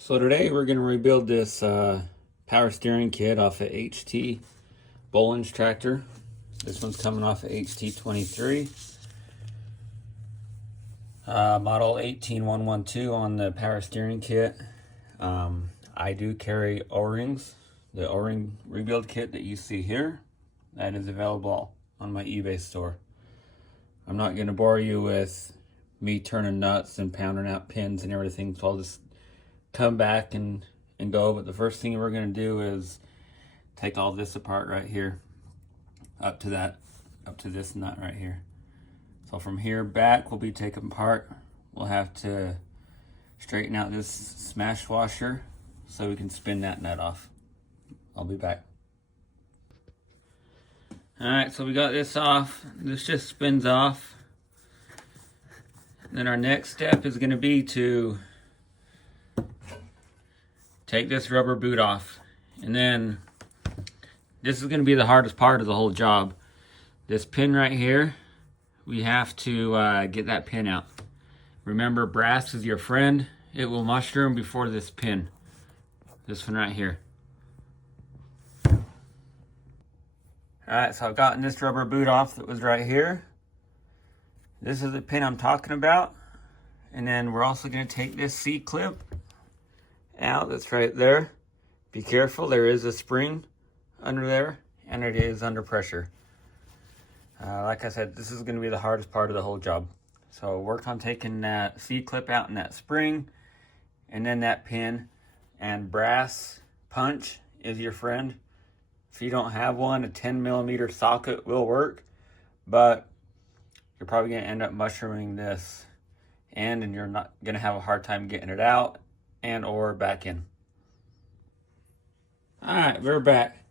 So today we're going to rebuild this power steering kit off of HT Bolens tractor. This one's coming off of HT 23. Model 18112 on the power steering kit. I do carry O-rings. The O-ring rebuild kit that you see here, that is available on my eBay store. I'm not going to bore you with me turning nuts and pounding out pins and everything, so I'll just come back and go. But the first thing we're going to do is take all this apart right here, up to this nut right here. So from here back will be taken apart. We'll have to straighten out this smash washer so we can spin that nut off. I'll be back. Alright, so we got this off. This just spins off. Then our next step is going to be to take this rubber boot off. And then this is going to be the hardest part of the whole job. This pin right here, we have to get that pin out. Remember, brass is your friend. It will mushroom before this pin. This one right here. Alright, so I've gotten this rubber boot off that was right here. This is the pin I'm talking about. And then we're also going to take this C-clip out that's right there. Be careful, there is a spring under there and it is under pressure. Like I said, this is going to be the hardest part of the whole job. So work on taking that C-clip out and that spring, and then that pin. And brass punch is your friend. If you don't have one, a 10mm socket will work, but you're probably going to end up mushrooming this end, and you're not going to have a hard time getting it out and or back in. Alright, we're back.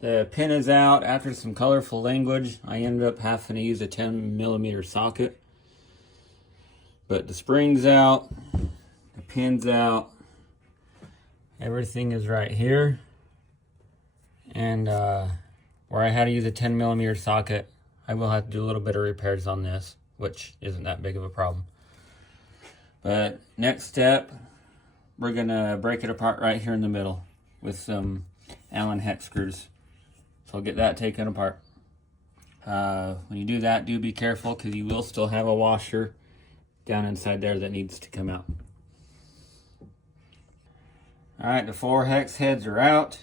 The pin is out. After some colorful language, I ended up having to use a 10mm socket. But the spring's out, the pin's out, everything is right here. And where I had to use a 10mm socket, I will have to do a little bit of repairs on this, which isn't that big of a problem. But next step, we're gonna break it apart right here in the middle with some Allen hex screws. So I'll get that taken apart. When you do that, do be careful, because you will still have a washer down inside there that needs to come out. Alright, the 4 hex heads are out.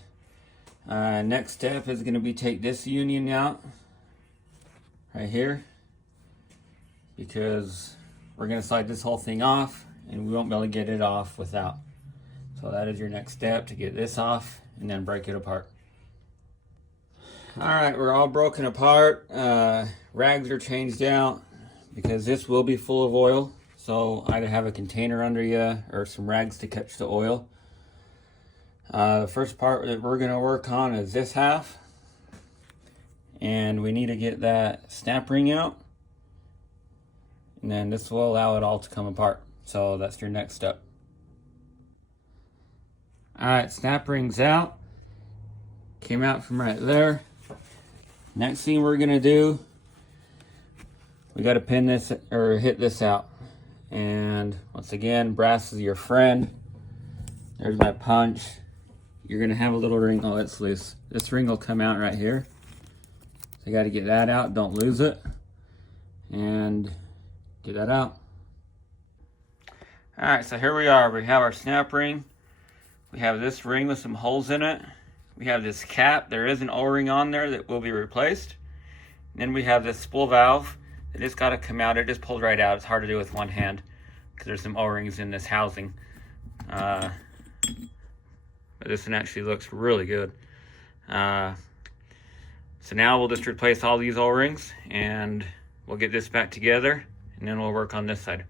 Next step is going to be take this union out right here, because we're going to slide this whole thing off and we won't be able to get it off without. So that is your next step, to get this off and then break it apart. Alright, we're all broken apart. Rags are changed out, because this will be full of oil. So either have a container under you or some rags to catch the oil. The first part that we're going to work on is this half. And we need to get that snap ring out. And then this will allow it all to come apart. So that's your next step. Alright, snap ring's out. Came out from right there. Next thing we're going to do, we got to pin this or hit this out. And once again, brass is your friend. There's my punch. You're going to have a little ring. Oh, it's loose. This ring will come out right here. So you got to get that out. Don't lose it. And get that out. Alright, so here we are. We have our snap ring. We have this ring with some holes in it. We have this cap. There is an O-ring on there that will be replaced. And then we have this spool valve. It just got to come out. It just pulled right out. It's hard to do with one hand because there's some O-rings in this housing. But this one actually looks really good. So now we'll just replace all these O-rings and we'll get this back together, and then we'll work on this side.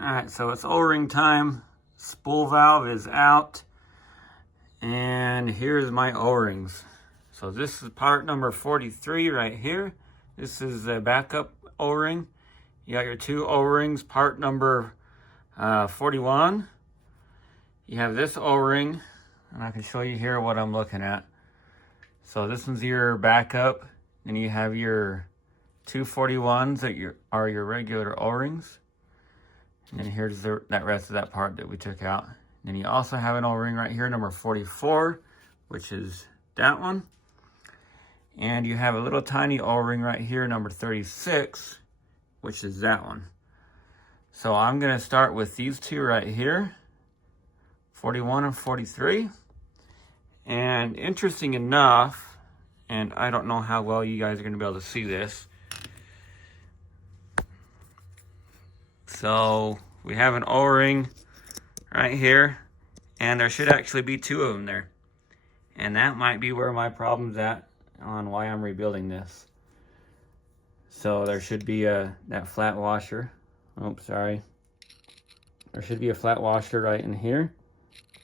Alright, so it's O-ring time. Spool valve is out. And here's my O-rings. So this is part number 43 right here. This is the backup O-ring. You got your 2 O-rings, part number 41. You have this O-ring, and I can show you here what I'm looking at. So this one's your backup, and you have your 241s that are your regular O-rings. And then here's that rest of that part that we took out. Then you also have an O-ring right here, number 44, which is that one. And you have a little tiny O-ring right here, number 36, which is that one. So I'm gonna start with these two right here, 41 and 43. And interesting enough, and I don't know how well you guys are gonna be able to see this. So we have an O-ring right here, and there should actually be two of them there. And that might be where my problem's at on why I'm rebuilding this. So there should be that flat washer. Oh, sorry. There should be a flat washer right in here,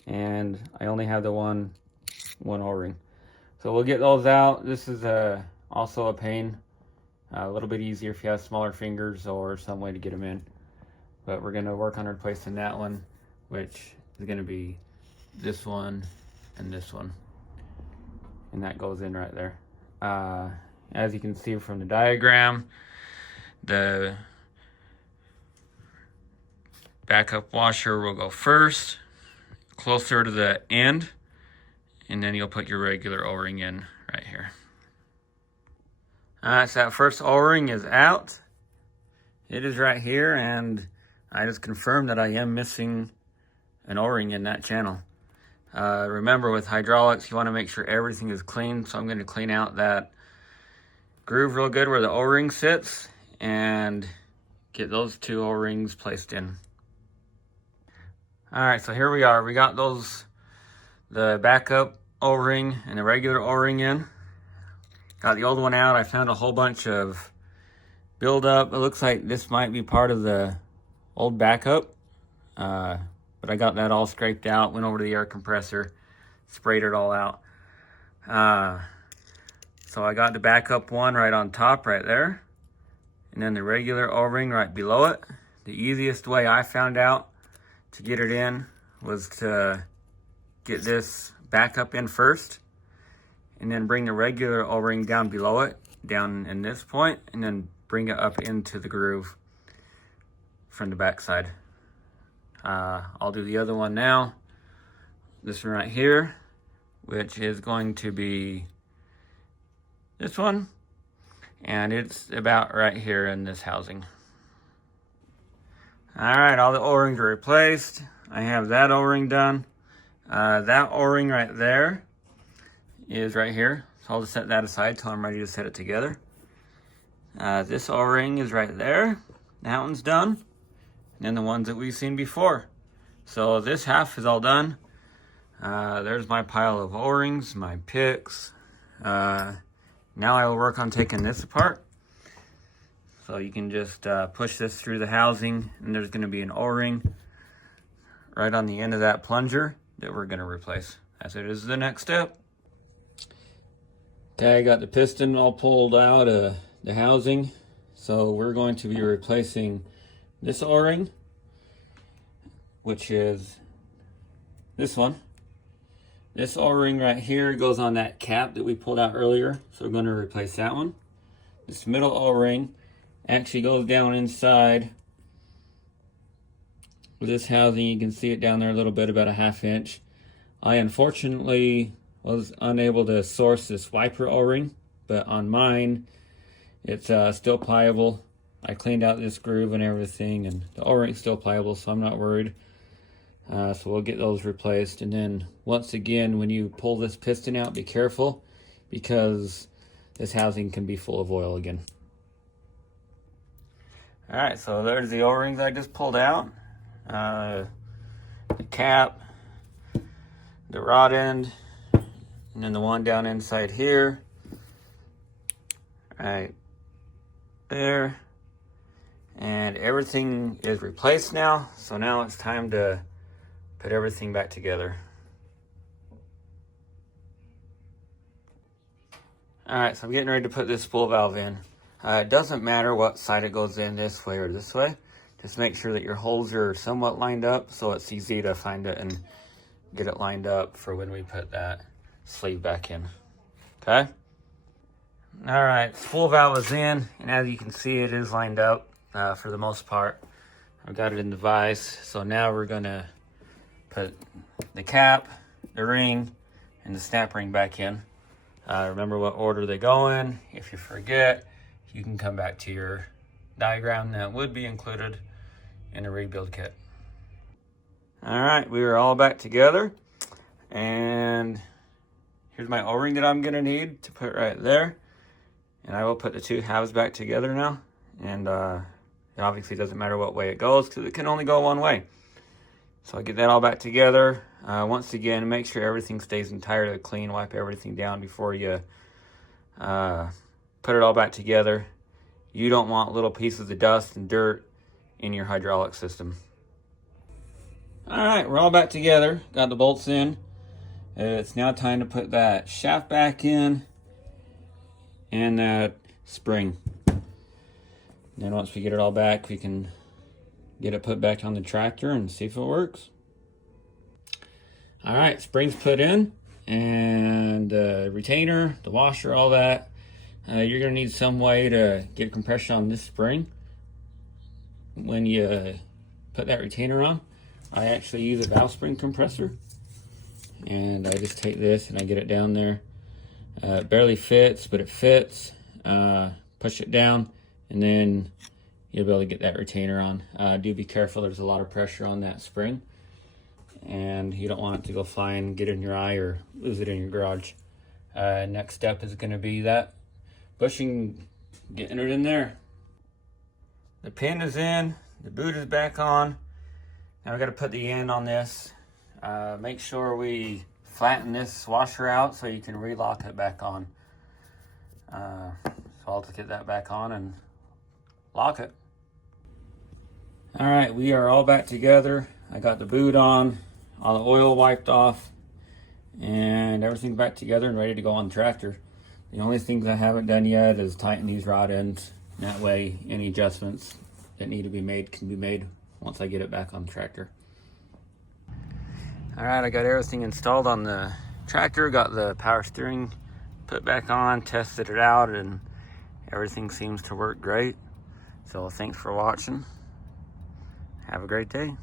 and I only have the one O-ring. So we'll get those out. This is also a pain. A little bit easier if you have smaller fingers or some way to get them in. But we're gonna work on replacing that one, which is gonna be this one and this one. And that goes in right there. As you can see from the diagram, the backup washer will go first, closer to the end, and then you'll put your regular O-ring in right here. So that first O-ring is out. It is right here, and I just confirmed that I am missing an O-ring in that channel. Remember, with hydraulics, you want to make sure everything is clean, so I'm going to clean out that groove real good where the O-ring sits and get those two O-rings placed in. Alright, so here we are. We got the backup O-ring and the regular O-ring in. Got the old one out. I found a whole bunch of buildup. It looks like this might be part of the old backup. But I got that all scraped out, went over to the air compressor, sprayed it all out. So I got the backup one right on top right there, and then the regular O-ring right below it. The easiest way I found out to get it in was to get this backup in first, and then bring the regular O-ring down below it, down in this point, and then bring it up into the groove from the back side. I'll do the other one now. This one right here, which is going to be this one, and it's about right here in this housing. Alright, all the O-rings are replaced. I have that O-ring done. That O-ring right there is right here. So I'll just set that aside till I'm ready to set it together. This O-ring is right there. That one's done. And then the ones that we've seen before. So this half is all done. There's my pile of O-rings, my picks. Now I will work on taking this apart. So you can just push this through the housing, and there's going to be an O-ring right on the end of that plunger that we're going to replace, as it is the next step. Okay, I got the piston all pulled out of the housing. So we're going to be replacing this O-ring, which is this one. This O-ring right here goes on that cap that we pulled out earlier, so we're going to replace that one. This middle O-ring actually goes down inside this housing. You can see it down there a little bit, about a 1/2 inch. I unfortunately was unable to source this wiper O-ring, but on mine it's still pliable. I cleaned out this groove and everything, and the O-ring's still pliable, so I'm not worried. So we'll get those replaced. And then once again, when you pull this piston out, be careful, because this housing can be full of oil again. Alright, so there's the O-rings I just pulled out. The cap, the rod end, and then the one down inside here. Right there. And everything is replaced now, so now it's time to put everything back together. Alright, so I'm getting ready to put this spool valve in. It doesn't matter what side it goes in, this way or this way. Just make sure that your holes are somewhat lined up so it's easy to find it and get it lined up for when we put that sleeve back in. Okay? Alright, spool valve is in, and as you can see, it is lined up for the most part. I've got it in the vise. So now we're gonna put the cap, the ring, and the snap ring back in. Remember what order they go in. If you forget, you can come back to your diagram that would be included in the rebuild kit. All right, we are all back together, and here's my O-ring that I'm gonna need to put right there. And I will put the two halves back together now. And it obviously doesn't matter what way it goes because it can only go one way. So I'll get that all back together. Once again, make sure everything stays entirely clean. Wipe everything down before you put it all back together. You don't want little pieces of dust and dirt in your hydraulic system. All right, we're all back together. Got the bolts in. It's now time to put that shaft back in and that spring. Then once we get it all back, we can get it put back on the tractor and see if it works. All right, springs put in, and the retainer, the washer, all that. You're gonna need some way to get compression on this spring when you put that retainer on. I actually use a valve spring compressor, and I just take this and I get it down there. It barely fits, but it fits. Push it down, and then you'll be able to get that retainer on. Do be careful, there's a lot of pressure on that spring, and you don't want it to go flying, get in your eye, or lose it in your garage. Next step is going to be that bushing, getting it in there. The pin is in, the boot is back on. Now we got to put the end on this. Make sure we flatten this washer out so you can relock it back on. So I'll just get that back on and lock it. All right, we are all back together. I got the boot on, all the oil wiped off, and everything's back together and ready to go on the tractor. The only things I haven't done yet is tighten these rod ends. That way any adjustments that need to be made can be made once I get it back on the tractor. All right, I got everything installed on the tractor, got the power steering put back on, tested it out, and everything seems to work great. So thanks for watching. Have a great day.